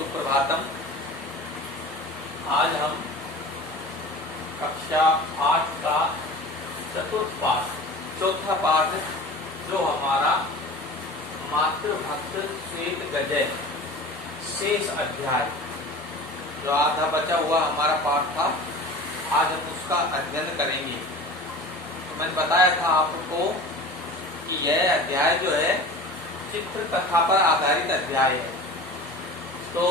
सुप्रभातम। आज हम कक्षा 8 का चतुर्थ पाठ, चौथा पाठ, जो हमारा मातृभक्त श्वेत गजय शेष अध्याय, जो आधा बचा हुआ हमारा पाठ था, आज हम उसका अध्ययन करेंगे। तो मैंने बताया था आपको कि यह अध्याय जो है चित्र कथा पर आधारित अध्याय है। तो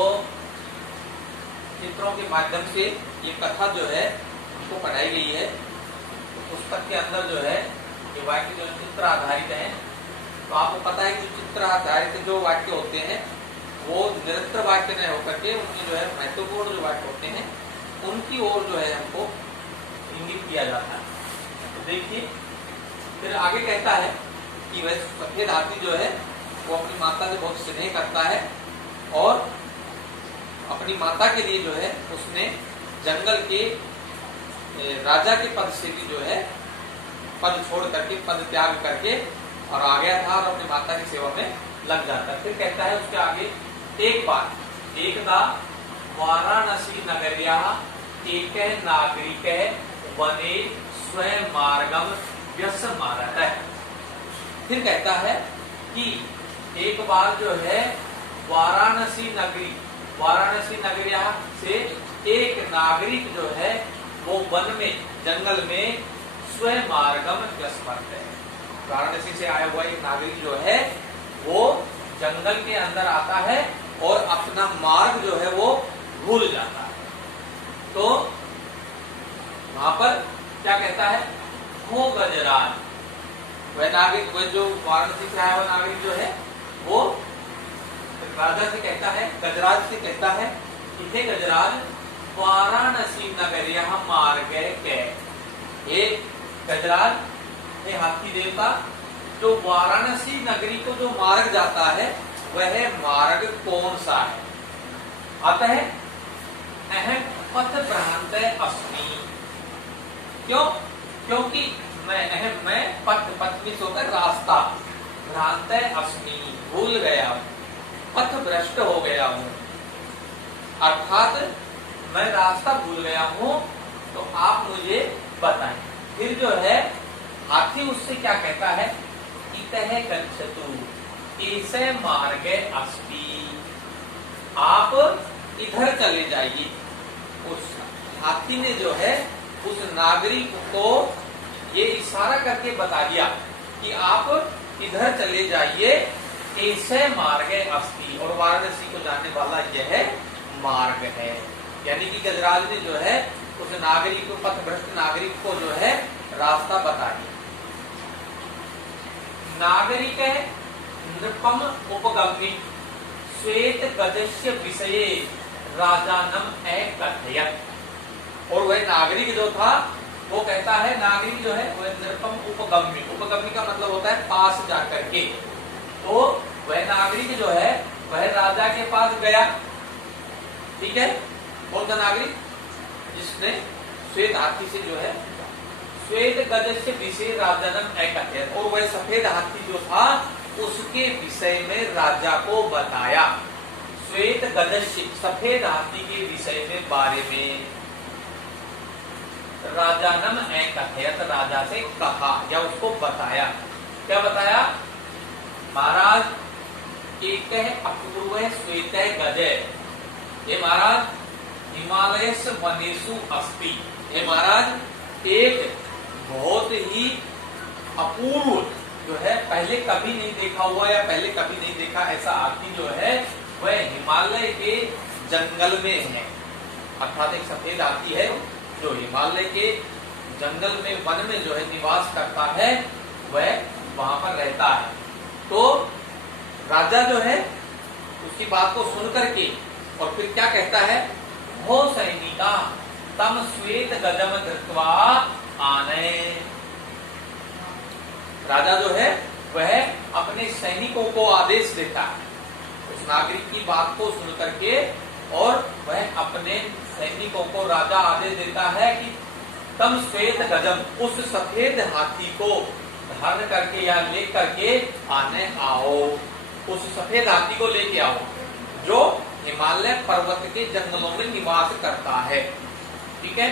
चित्रों के माध्यम से ये कथा जो है हमको पढ़ाई गई है। तो पुस्तक के अंदर जो है ये वाक्य जो चित्र आधारित है। तो आपको पता है कि चित्र आधारित जो वाक्य होते हैं वो निरंतर वाक्य नहीं होकर के उनके जो है महत्वपूर्ण जो वाक्य होते हैं उनकी ओर जो है हमको इंगित किया जाता है। तो देखिए फिर आगे कहता है कि वह सफेद हाथी जो है वो अपनी माता से बहुत स्नेह करता है और अपनी माता के लिए जो है उसने जंगल के राजा के पद से भी जो है पद छोड़ करके, पद त्याग करके और आ गया था और अपनी माता की सेवा में लग जाता है। फिर कहता है उसके आगे एक बात, एकदा वाराणसी नगरिया एक नागरिक वने स्वयं मार्गम व्यसमारत है। फिर कहता है कि एक बार जो है वाराणसी नगरिया से एक नागरिक जो है वो वन में, जंगल में स्वयं मार्गम व्यसमर्त है। वाराणसी से आया हुआ एक नागरिक जो है वो जंगल के अंदर आता है और अपना मार्ग जो है वो भूल जाता है। तो वहां पर क्या कहता है, हो गजराज, वह नागरिक, वह जो वाराणसी से आया हुआ नागरिक जो है वो राजा से कहता है, गजराज से कहता है कि हे गजराज, वाराणसी नगरिया मार्ग के, हे गजराज, हे हाथी देवता, जो वाराणसी नगरी को जो मार्ग जाता है वह मार्ग कौन सा है? अतः अहम पथ भ्रांत अस्मि। क्यों? क्योंकि मैं पथ में होकर रास्ता, भ्रांत अस्मि, भूल गया हूं, पथ भ्रष्ट हो गया हूं, अर्थात मैं रास्ता भूल गया हूं, तो आप मुझे बताएं। फिर जो है हाथी उससे क्या कहता है, इतः गच्छतु ऐसे मार्गे अस्ति, आप इधर चले जाइए। उस हाथी ने जो है उस नागरिक को ये इशारा करके बता दिया कि आप इधर चले जाइए, ऐसे मार्ग अस्ति, और वाराणसी को जाने वाला यह मार्ग है। यानी कि गजराज ने जो है उस नागरिक को, पथभ्रष्ट नागरिक को जो है रास्ता बता दिया। नागरिक नृपम उपगम्य श्वेत गजस्य विषये राजानम अकथयत्। और वह नागरिक जो था वो कहता है, नागरिक जो है वह नृपम उपगम्य, उपगम्य का मतलब होता है पास जाकर के। तो वह नागरिक जो है वह राजा के पास गया, ठीक है। कौन सा नागरिक? जिसने श्वेत हाथी से जो है श्वेत गज से विषय राजानम अकथयत्, और वह सफेद हाथी जो था उसके विषय में राजा को बताया। श्वेत गज, सफेद हाथी के विषय में, बारे में राजानम अकथयत्, राजा से कहा या उसको बताया। क्या बताया? महाराज एक अपूर्व श्वेत गजय, हे महाराज हिमालय से वनेषु अस्ति, हे महाराज एक बहुत ही अपूर्व जो है, पहले कभी नहीं देखा हुआ या पहले कभी नहीं देखा ऐसा हाथी जो है वह हिमालय के जंगल में है। अर्थात एक सफेद हाथी है जो हिमालय के जंगल में, वन में जो है निवास करता है, वह वहां पर रहता है। तो राजा जो है उसकी बात को सुन करके और फिर क्या कहता है, हो सैनिका तम श्वेत गजम धृत्वा आने। राजा जो है वह अपने सैनिकों को आदेश देता है उस नागरिक की बात को सुन करके, और वह अपने सैनिकों को राजा आदेश देता है कि तम श्वेत गजम, उस सफेद हाथी को धारण करके या ले करके आने आओ, उस सफेद हाथी को लेके आओ जो हिमालय पर्वत के जंगलों में निवास करता है। ठीक है,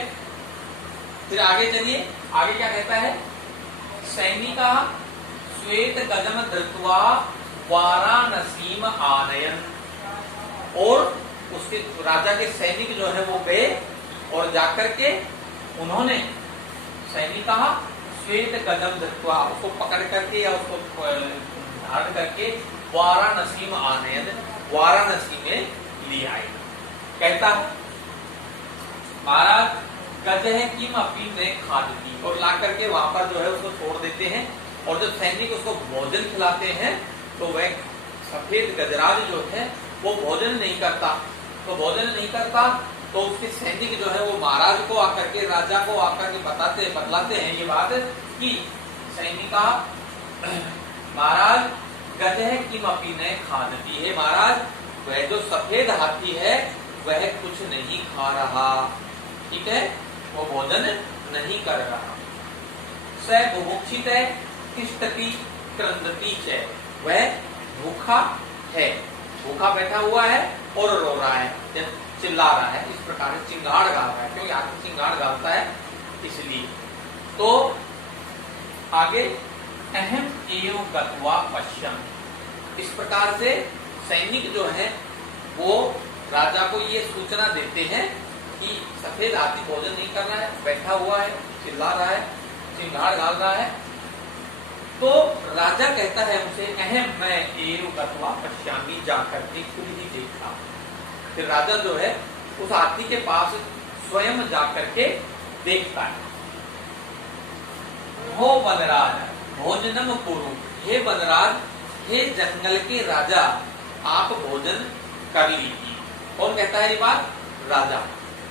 फिर आगे चलिए, आगे क्या कहता है, सैनिका श्वेत गजम धृत्वा वाराणसीम आनयन, और उसके राजा के सैनिक जो है वो गए और जाकर के उन्होंने सैनिका श्वेत गजम धृत्वा, उसको पकड़ करके या उसको धारण करके वाराणसी में आनयन, वाराणसी में ले आए। कहता है महाराज गज है किम अपनी ने खादती, और ला करके वहां पर जो है उसको छोड़ देते हैं, और जब सैनिक उसको भोजन खिलाते हैं तो वह सफेद गजराज जो है वो भोजन नहीं करता, तो भोजन नहीं करता तो उसके सैनिक जो है वो महाराज को आकर के, राजा को आकर के बतलाते हैं ये बात कि सैनिका महाराज गज है किम अपनी ने खादती है, महाराज वह जो सफेद हाथी है वह कुछ नहीं खा रहा। ठीक है, वो भोजन नहीं कर रहा। स बुभुक्षित है तिष्ठति क्रंदति च, वह भूखा है, भूखा बैठा हुआ है और रो रहा है, चिल्ला रहा है, इस प्रकार से चिंगाड़ गा रहा है, क्योंकि आगे चिंगाड़ गाता है इसलिए। तो आगे अहम एवं गत्वा पश्यम, इस प्रकार से सैनिक जो है वो राजा को ये सूचना देते हैं कि सफेद हाथी भोजन नहीं कर रहा है, बैठा हुआ है, चिल्ला रहा है, चिंगाड़ गाल रहा है। तो राजा कहता है उसे अहम मैं एवं गत्वा पश्यामी, जाकर के खुद ही देखा। फिर राजा जो है उस हाथी के पास स्वयं जाकर के देखता है। हो वनराज भोजनम कुरु, हे वनराज, हे जंगल के राजा, आप भोजन कर लीजिए। कौन कहता है ये बात? राजा।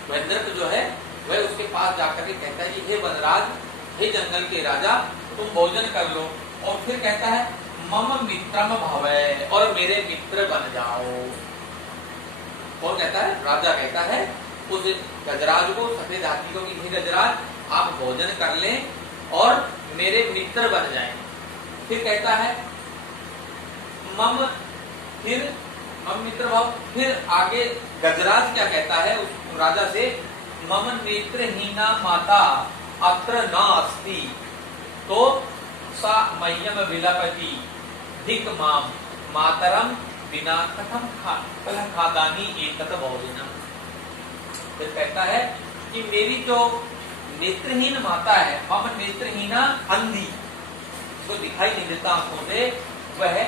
वैंद्रक जो है वह उसके पास जाकर के कहता है कि हे वनराज, हे जंगल के राजा, तुम भोजन कर लो। और फिर कहता है मम मित्रम भवै, और मेरे मित्र बन जाओ। कौन कहता है? राजा कहता है उस गजराज को, सफेद हाथी को, कि हे गजराज, आप भोजन कर लें और मेरे मित्र बन जाएं। फिर कहता है मम, फिर मम मित्र भाव। फिर आगे गजराज क्या कहता है उस राजा से, मम नेत्रहीना माता अत्र न अस्ति, तो सा मह्यम विलपति धिक माम मातरम बिना कथम खादानी एतत भोजनम। फिर कहता है कि मेरी जो नेत्रहीन माता है, मम नेत्रहीना, अंधी, जो दिखाई नहीं देता आंखों से, वह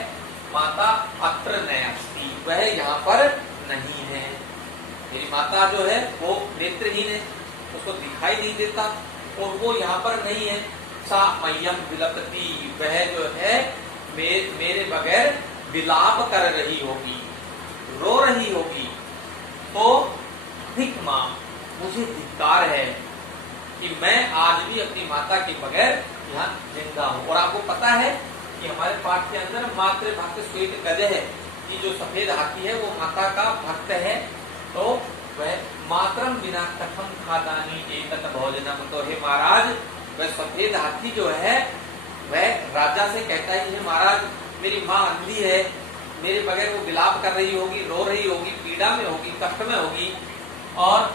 माता अत्र न अस्ति, वह यहाँ पर नहीं है। मेरी माता जो है वो नेत्रहीन है, उसको दिखाई नहीं देता और वो यहाँ पर नहीं है। सा मह्यम विलपति, वह जो है मेरे बगैर विलाप कर रही होगी, रो रही होगी। तो धिक मां, मुझे धिक्कार है कि मैं आज भी अपनी माता के बगैर यहाँ जिंदा हूँ। और आपको पता है कि हमारे पाठ के अंदर मातृ भक्त श्वेत गज है, कि जो सफेद हाथी है वो माता का भक्त है। तो वह मातरम बिना कथम खादानी एतत भोजनम, तो हे महाराज, वह सफेद हाथी जो है वह राजा से कहता है कि महाराज, मेरी माँ अंधी है, मेरे बगैर वो विलाप कर रही होगी, रो रही होगी, पीड़ा में होगी, कष्ट में होगी, और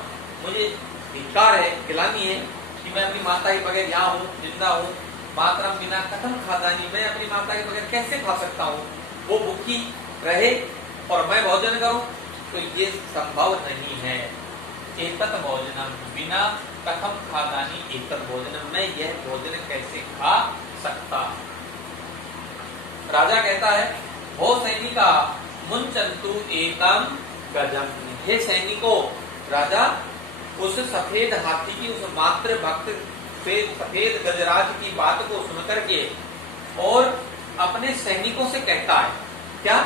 मुझे धिक्कार है, गिलानी है कि मैं अपनी माता के बगैर यहाँ हूँ, जिंदा हूँ। मातरम बिना कथम खादानी, मैं अपनी माता के बगैर कैसे खा सकता हूँ? वो भूखी रहे और मैं भोजन करूं, तो ये संभव नहीं है। एतत भोजनम, बिना कथम खादानी एतत भोजनम, मैं यह भोजन कैसे खा सकता? राजा कहता है हो सैनिका मुंचन्तु एतम गजम, हे सैनिकों, राजा उस सफेद हाथी की, उस मातृ भक्त सफेद गजराज की बात को सुनकर के और अपने सैनिकों से कहता है क्या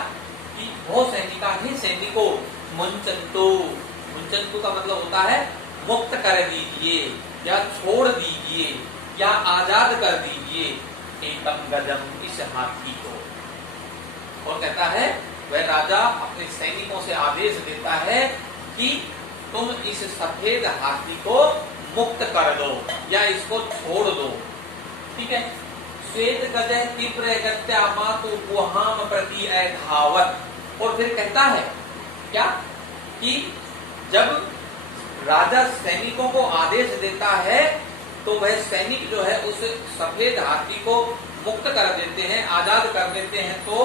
कि वो सैनिका, हे सैनिकों, मुंचन्तु, मुंचन्तु का मतलब होता है मुक्त कर दीजिए या छोड़ दीजिए या आजाद कर दीजिए एकम गजम, इस हाथी को। और कहता है वह राजा अपने सैनिकों से आदेश देता है कि तुम इस सफेद हाथी को मुक्त कर दो या इसको छोड़ दो। ठीक है। श्वेत गज तीव्र गत्या मातु गुहाम प्रति अधावत, और फिर कहता है क्या कि जब राजा सैनिकों को आदेश देता है तो वह सैनिक जो है उस सफेद हाथी को मुक्त कर देते हैं, आजाद कर देते हैं। तो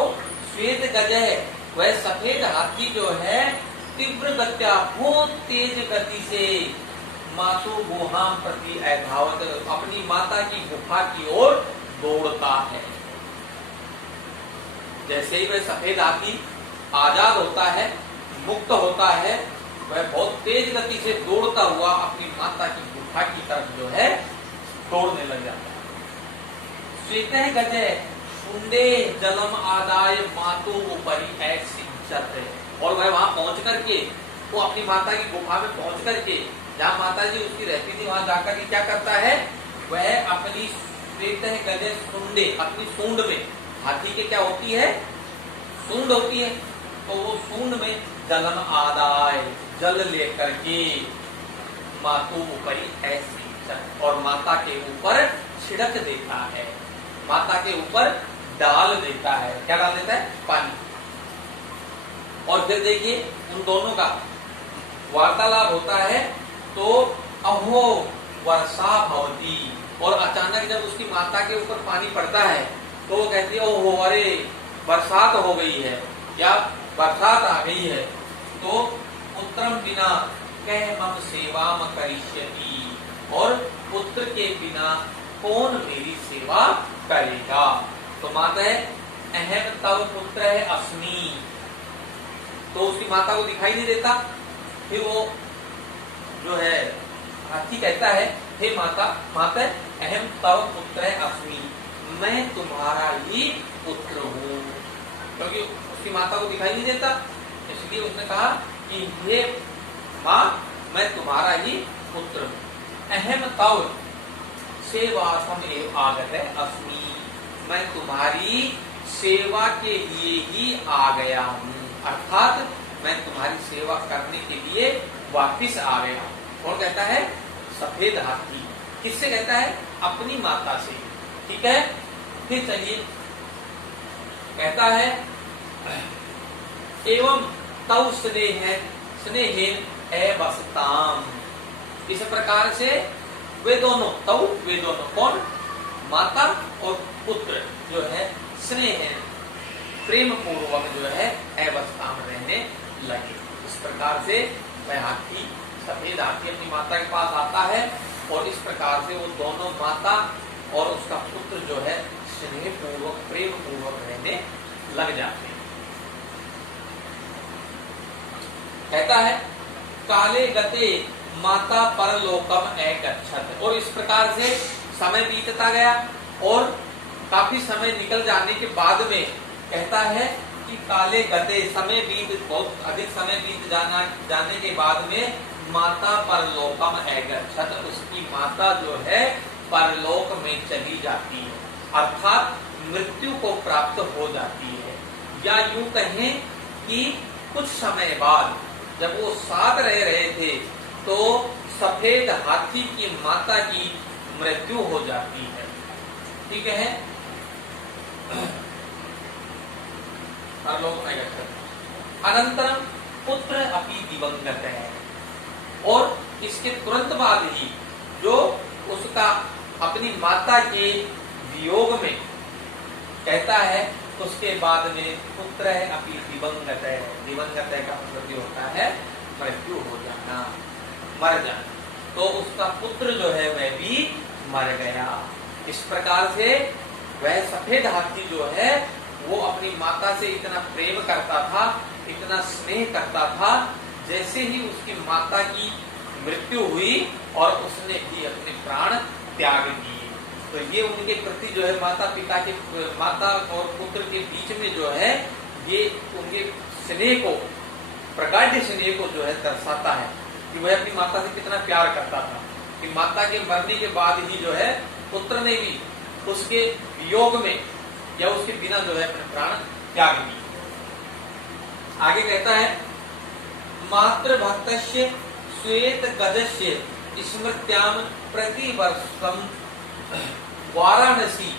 श्वेत गजह, वह सफेद हाथी जो है तीव्र गत्या, बहुत तेज गति से मातु गुहाम प्रति अधावत, अपनी माता की गुफा की ओर दौड़ता है। जैसे ही वह सफेद हाथी आजाद होता है, मुक्त होता है, वह बहुत तेज गति से दौड़ता हुआ अपनी माता की गुफा की तरफ जो है दौड़ने लग जाता है। श्वेतः गजः शुंडे जलम आदाय मातु उपरि ऐसिंचत, और वह वहां पहुंच करके, वो अपनी माता की गुफा में पहुंच करके, जहाँ माता जी उसकी रहती थी, वहां जाकर के क्या करता है, वह अपनी श्वेतः गजः शुंडे, अपनी सूंड में, हाथी के क्या होती है, सूंड होती है, तो वो सूंड में जलम आदाय, जल लेकर के मातु उपरि ऐसिंचत, और माता के ऊपर छिड़क देता है, माता के ऊपर डाल देता है। क्या डाल देता है, पानी। और फिर देखिए उन दोनों का वार्तालाप होता है। तो अहो वर्षा भवती, और अचानक जब उसकी माता के ऊपर पानी पड़ता है तो वो कहती है ओहो अरे बरसात हो गई है, या बरसात आ गई है। तो पुत्रम बिना कह मम सेवाम करिष्यति, और पुत्र के बिना कौन मेरी सेवा करेगा। तो माता है अहम तव पुत्र है अस्मि, तो उसकी माता को दिखाई नहीं देता। फिर वो जो है हाथी कहता है हे माता, माता अहम तव पुत्र है अस्मि, मैं तुम्हारा ही पुत्र हूँ। क्योंकि उसकी माता को दिखाई नहीं देता, इसलिए उसने कहा कि हे माँ, मैं तुम्हारा ही पुत्र हूँ। अहम तव सेवार्थम एव आगत है अस्मि, मैं तुम्हारी सेवा के लिए ही आ गया हूँ, अर्थात मैं तुम्हारी सेवा करने के लिए वापिस आ गया हूँ। कौन कहता है, सफेद हाथी। किससे कहता है, अपनी माता से। ठीक है, फिर चलिए कहता है एवं तव स्नेहेन एवस्ताम, इस प्रकार से वे दोनों, तव वे दोनों, कौन, माता और पुत्र जो है स्नेह प्रेम पूर्वक जो है अवस्था में रहने लगे। इस प्रकार से वह हाथी, सफेद हाथी अपनी माता के पास आता है, और इस प्रकार से वो दोनों माता और उसका पुत्र जो है स्नेह पूर्वक प्रेम पूर्वक रहने लग जाते हैं। कहता है काले गते माता परलोकम एकच्छत, और इस प्रकार से समय बीतता गया, और काफी समय निकल जाने के बाद में कहता है कि काले गते, समय बीत, बहुत अधिक समय बीत जाने के बाद में माता परलोकम एकच्छत, उसकी माता जो है परलोक में चली जाती है, अर्थात मृत्यु को प्राप्त हो जाती है। या यूं कहें कि कुछ समय बाद जब वो साथ रह रहे थे तो सफेद हाथी की माता की मृत्यु हो जाती है। ठीक है, परलोक में अनंतरम पुत्र अपनी दिवंगत है, और इसके तुरंत बाद ही जो उसका अपनी माता के वियोग में कहता है, उसके बाद में पुत्र है अपनी दिवंगत है। दिवंगत है का मतलब ये होता है मृत्यु हो जाना, मर जाना। तो उसका पुत्र जो है वह भी मर गया। इस प्रकार से वह सफेद हाथी जो है वो अपनी माता से इतना प्रेम करता था, इतना स्नेह करता था, जैसे ही उसकी माता की मृत्यु हुई और उसने भी अपने प्राण त्याग दिए। तो ये उनके प्रति जो है माता पिता के, माता और पुत्र के बीच में जो है ये उनके स्नेह को, प्रगाढ़ स्नेह को जो है दर्शाता है कि वह अपनी माता से कितना प्यार करता था, कि माता के मरने के बाद ही जो है पुत्र ने भी उसके वियोग में या उसके बिना जो है अपने प्राण त्याग दिए। आगे कहता है मातृभक्तस्य श्वेत गजस्य स्मृत्याम प्रतिवर्षम वाराणसी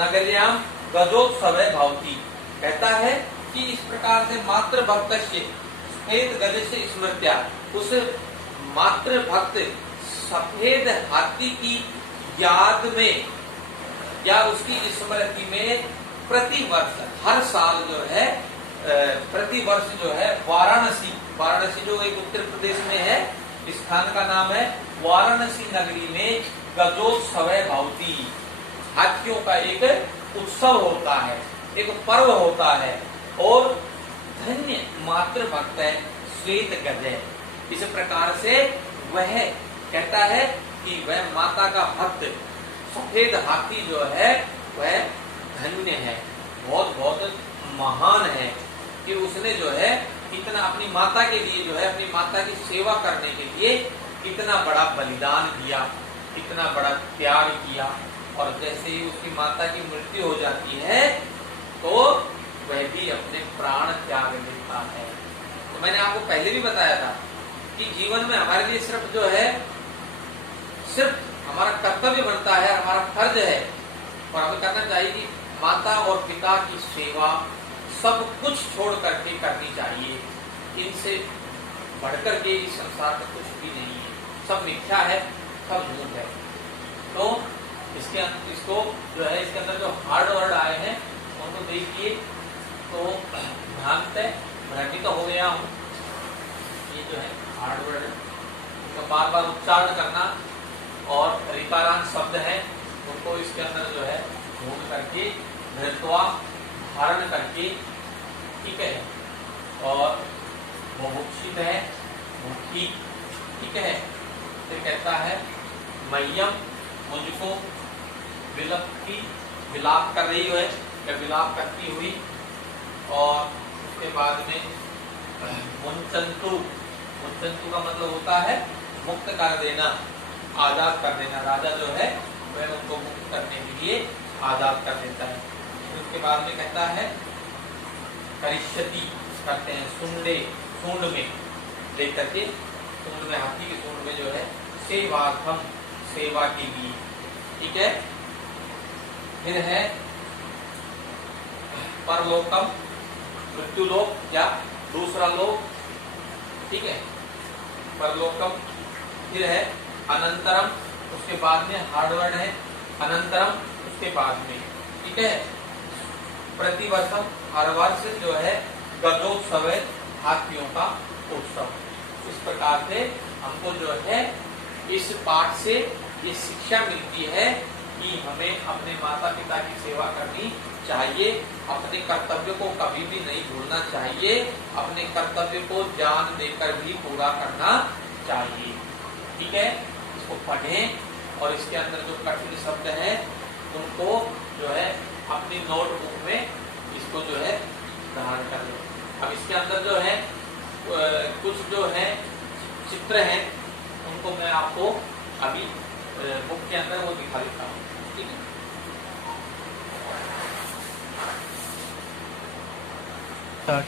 नगर्याम गजोत्सव भवती। कहता है कि इस प्रकार से मातृ भक्त सफेद गज से स्मृत्या, उस मातृ भक्त सफेद हाथी की याद में या उसकी स्मृति में प्रतिवर्ष हर साल जो है प्रतिवर्ष जो है वाराणसी जो एक उत्तर प्रदेश में है, स्थान का नाम है वाराणसी नगरी में गजोत्सव भवती, हाथियों का एक उत्सव होता है, एक पर्व होता है। और धन्य मातृ भक्त है श्वेत गज है। इस प्रकार से वह कहता है कि वह माता का भक्त सफेद हाथी जो है वह धन्य है, बहुत बहुत महान है कि उसने जो है इतना अपनी माता के लिए जो है अपनी माता की सेवा करने के लिए इतना बड़ा बलिदान दिया, इतना बड़ा त्याग किया। और जैसे ही उसकी माता की मृत्यु हो जाती है तो वह भी अपने प्राण त्याग देता है। तो मैंने आपको पहले भी बताया था कि जीवन में हमारे लिए सिर्फ हमारा कर्तव्य बनता है, हमारा फर्ज है और हमें करना चाहिए कि माता और पिता की सेवा सब कुछ छोड़ करके करनी चाहिए। इनसे बढ़कर के इस संसार में कुछ भी नहीं है, सब मिथ्या है, सब झूठ है। तो इसको जो है इसके अंदर जो हार्ड वर्ड आए हैं उनको देखिए तो भ्रांति तो हो गया हूँ, ये जो है हार्ड वर्ड उनका बार बार उच्चारण करना और रिकारांत शब्द है उनको इसके अंदर जो है ढूंढ करके धृत्वा धारण करके, ठीक है। और मुमुक्षित है मुखी, ठीक है। फिर कहता है मह्यम, मुझको, विलपती, विलाप कर रही है या विलाप करती हुई। और उसके बाद में मुंचंतु, मुंचंतु का मतलब होता है मुक्त कर देना, आजाद कर देना। राजा जो है वह उनको मुक्त करने के लिए आजाद कर देता है। उसके बाद में कहता है करिष्यति, करते हैं सुंडे, सूंड में देख करके, सूंड में हाथी की सूंड में जो है सेवार्थम, सेवा के लिए, ठीक है। फिर है परलोकम, मृत्युलोक या दूसरा लोक, ठीक है, परलोकम। फिर है अनंतरम, उसके बाद में हार्डवर्ड है अनंतरम, उसके बाद में, ठीक है। प्रतिवर्षम, हर वर्ष जो है गजोत्सव, हाथियों का उत्सव। इस प्रकार से हमको जो है इस पाठ से ये शिक्षा मिलती है कि हमें अपने माता पिता की सेवा करनी चाहिए, अपने कर्तव्य को कभी भी नहीं भूलना चाहिए, अपने कर्तव्य को जान देकर भी पूरा करना चाहिए, ठीक है। इसको पढ़ें और इसके अंदर जो कठिन शब्द हैं उनको जो है अपनी नोटबुक में इसको जो है धारण कर लो। अब इसके अंदर जो है कुछ जो है चित्र हैं उनको मैं आपको अभी बुक के अंदर वो दिखा देता हूँ, ठीक है।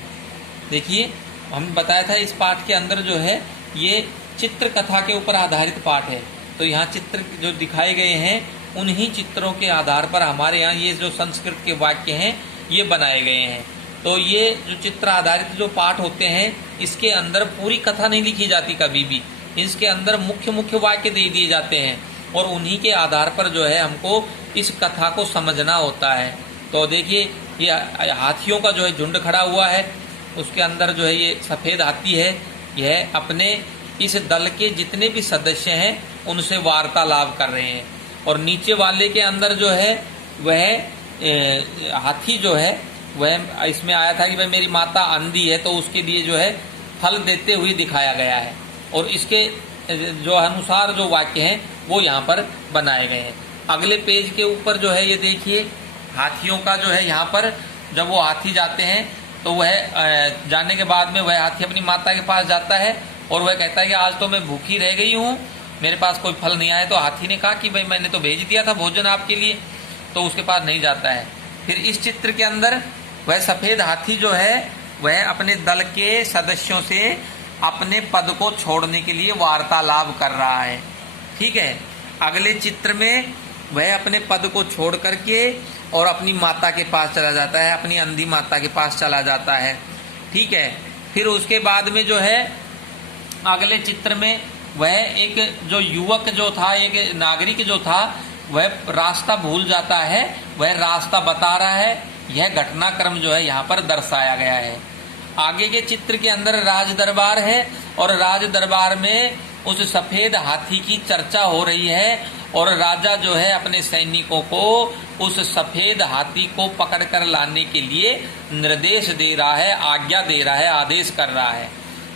देखिए हमने बताया था इस पाठ के अंदर जो है ये चित्र कथा के ऊपर आधारित पाठ है। तो यहाँ चित्र जो दिखाए गए हैं उन्हीं चित्रों के आधार पर हमारे यहाँ ये जो संस्कृत के वाक्य हैं ये बनाए गए हैं। तो ये जो चित्र आधारित जो पाठ होते हैं इसके अंदर पूरी कथा नहीं लिखी जाती कभी भी, इसके अंदर मुख्य मुख्य वाक्य दे दिए जाते हैं और उन्हीं के आधार पर जो है हमको इस कथा को समझना होता है। तो देखिए ये हाथियों का जो है झुंड खड़ा हुआ है, उसके अंदर जो है ये सफ़ेद हाथी है, यह अपने इस दल के जितने भी सदस्य हैं उनसे वार्तालाप कर रहे हैं। और नीचे वाले के अंदर जो है वह हाथी जो है वह इसमें आया था कि भाई मेरी माता अंधी है, तो उसके लिए जो है फल देते हुए दिखाया गया है। और इसके जो अनुसार जो वाक्य हैं वो यहाँ पर बनाए गए हैं। अगले पेज के ऊपर जो है ये देखिए हाथियों का जो है यहाँ पर जब वो हाथी जाते हैं तो वह जाने के बाद में वह हाथी अपनी माता के पास जाता है और वह कहता है कि आज तो मैं भूखी रह गई हूँ, मेरे पास कोई फल नहीं आया। तो हाथी ने कहा कि भाई मैंने तो भेज दिया था भोजन आपके लिए, तो उसके पास नहीं जाता है। फिर इस चित्र के अंदर वह सफ़ेद हाथी जो है वह अपने दल के सदस्यों से अपने पद को छोड़ने के लिए वार्तालाप कर रहा है, ठीक है। अगले चित्र में वह अपने पद को छोड़ करके और अपनी माता के पास चला जाता है, अपनी अंधी माता के पास चला जाता है। ठीक है, फिर उसके बाद में जो है अगले चित्र में वह एक जो युवक जो था, एक नागरिक जो था, वह रास्ता भूल जाता है, वह रास्ता बता रहा है। यह घटनाक्रम जो है यहाँ पर दर्शाया गया है। आगे के चित्र के अंदर राज दरबार है और राज दरबार में उस सफेद हाथी की चर्चा हो रही है और राजा जो है अपने सैनिकों को उस सफेद हाथी को पकड़ कर लाने के लिए निर्देश दे रहा है, आज्ञा दे रहा है, आदेश कर रहा है।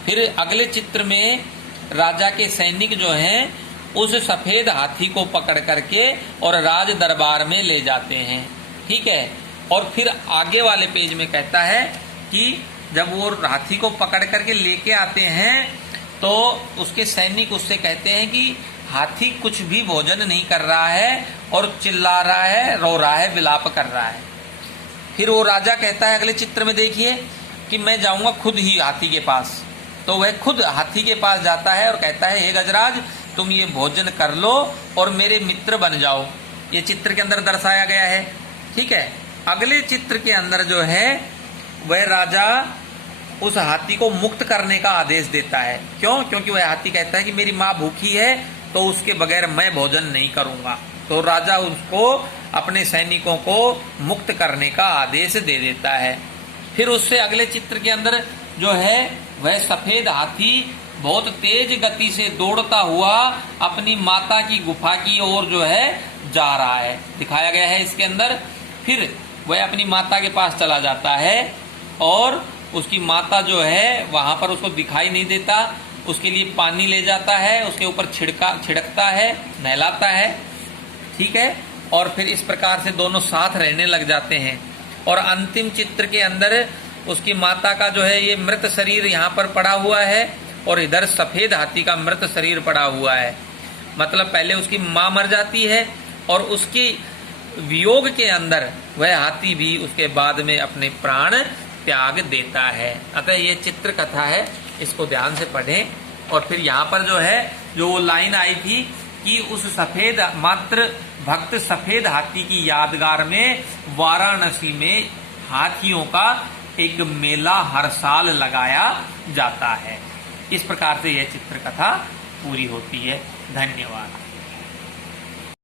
फिर अगले चित्र में राजा के सैनिक जो हैं उस सफेद हाथी को पकड़ करके और राज दरबार में ले जाते हैं। ठीक है, और फिर आगे वाले पेज में कहता है कि जब वो हाथी को पकड़ करके लेके आते हैं तो उसके सैनिक उससे कहते हैं कि हाथी कुछ भी भोजन नहीं कर रहा है और चिल्ला रहा है, रो रहा है, विलाप कर रहा है। फिर वो राजा कहता है, अगले चित्र में देखिए, कि मैं जाऊंगा खुद ही हाथी के पास। तो वह खुद हाथी के पास जाता है और कहता है, हे गजराज, तुम ये भोजन कर लो और मेरे मित्र बन जाओ। ये चित्र के अंदर दर्शाया गया है। ठीक है, अगले चित्र के अंदर जो है वह राजा उस हाथी को मुक्त करने का आदेश देता है। क्यों? क्योंकि वह हाथी कहता है कि मेरी माँ भूखी है तो उसके बगैर मैं भोजन नहीं करूंगा। तो राजा उसको, अपने सैनिकों को मुक्त करने का आदेश दे देता है। फिर उससे अगले चित्र के अंदर जो है वह सफेद हाथी बहुत तेज गति से दौड़ता हुआ अपनी माता की गुफा की ओर जो है जा रहा है, दिखाया गया है इसके अंदर। फिर वह अपनी माता के पास चला जाता है और उसकी माता जो है वहां पर उसको दिखाई नहीं देता, उसके लिए पानी ले जाता है, उसके ऊपर छिड़कता है, नहलाता है। ठीक है, और फिर इस प्रकार से दोनों साथ रहने लग जाते हैं। और अंतिम चित्र के अंदर उसकी माता का जो है ये मृत शरीर यहाँ पर पड़ा हुआ है और इधर सफेद हाथी का मृत शरीर पड़ा हुआ है। मतलब पहले उसकी माँ मर जाती है और उसकी वियोग के अंदर वह हाथी भी उसके बाद में अपने प्राण त्याग देता है। अतः ये चित्र कथा है, इसको ध्यान से पढ़ें। और फिर यहाँ पर जो है जो वो लाइन आई थी कि उस सफेद मात्र भक्त सफेद हाथी की यादगार में वाराणसी में हाथियों का एक मेला हर साल लगाया जाता है। इस प्रकार से यह चित्र कथा पूरी होती है। धन्यवाद।